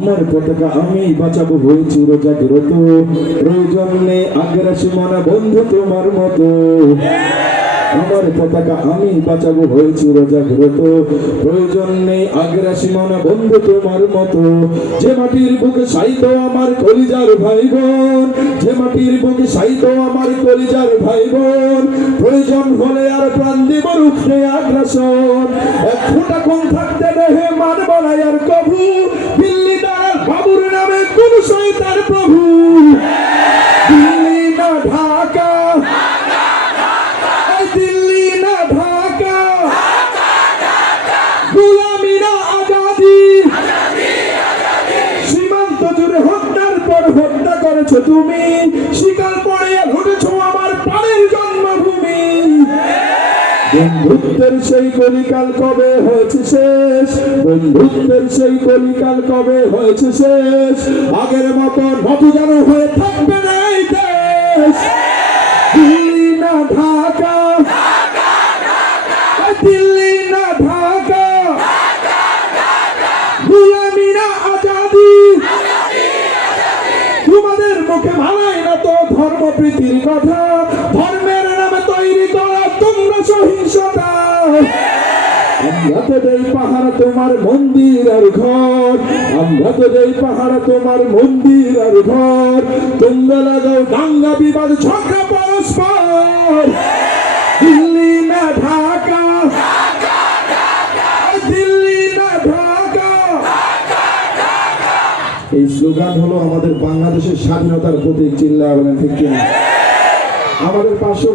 আমার পতাকা আমি বাঁচাবো হয়ে চিরজাগ্রত, প্রয়োজন নেই আগ্রাসী মনা বন্ধু তোমার মতো। আমার পতাকা আমি বাঁচাবো হয়ে চিরজাগ্রত, প্রয়োজন নেই আগ্রাসী মনা বন্ধু তোমার মতো। যে মাটির বুকে সাইতো আমার কলিজার ভাই বোন, যে মাটির বুকে সাইতো আমার কলিজার ভাই বোন, প্রয়োজন হলে আর প্রাণ দিব রুখে আগ্রাসন। এক ফোঁটা কোন থাকতে দেহে মানব না আর কভু, দিল্লি দাঁড়ার বাবুর নামে কোন শয়তান প্রভু। দিল্লি না ঢাকা, দিল্লি না ঢাকা, গোলামি না আজাদি। সীমান্ত জুড়ে হত্যার পর হত্যা করেছো তুমি, শিকার পড়ে লুটেছো আমার প্রাণের জন্মভূমি। বন্ধুত্বের সেই কলিকাল কবে হয়েছে শেষ, বন্ধুত্বের সেই কলিকাল কবে হয়েছে শেষ। আগের মতো নতু যেন হয়ে থাকবে না এই দেশ। দিল্লি না ঢাকা, দিল্লি না ঢাকা, গোলামি না আজাদি। তোমাদের মুখে মানায় না তো ধর্মপ্রীতির কথা, ধর্মের নামে তৈরি করা তোমরা সহিংসতা। আমরা তো দেই পাহাড় তোমার মন্দির আর ঘর, আমরা তো দেই পাহাড় তোমার মন্দির আর ঘর। তোমরা লাগাও দাঙ্গা বিবাদ ঝগড়া পরস্পর। দিল্লি না ঢাকা, দিল্লি না ঢাকা। এই স্লোগান হলো আমাদের বাংলাদেশের স্বাধীনতার প্রতীক। চিল্লায় বলেন ঠিক কিনা? আমাদের পার্শ্ব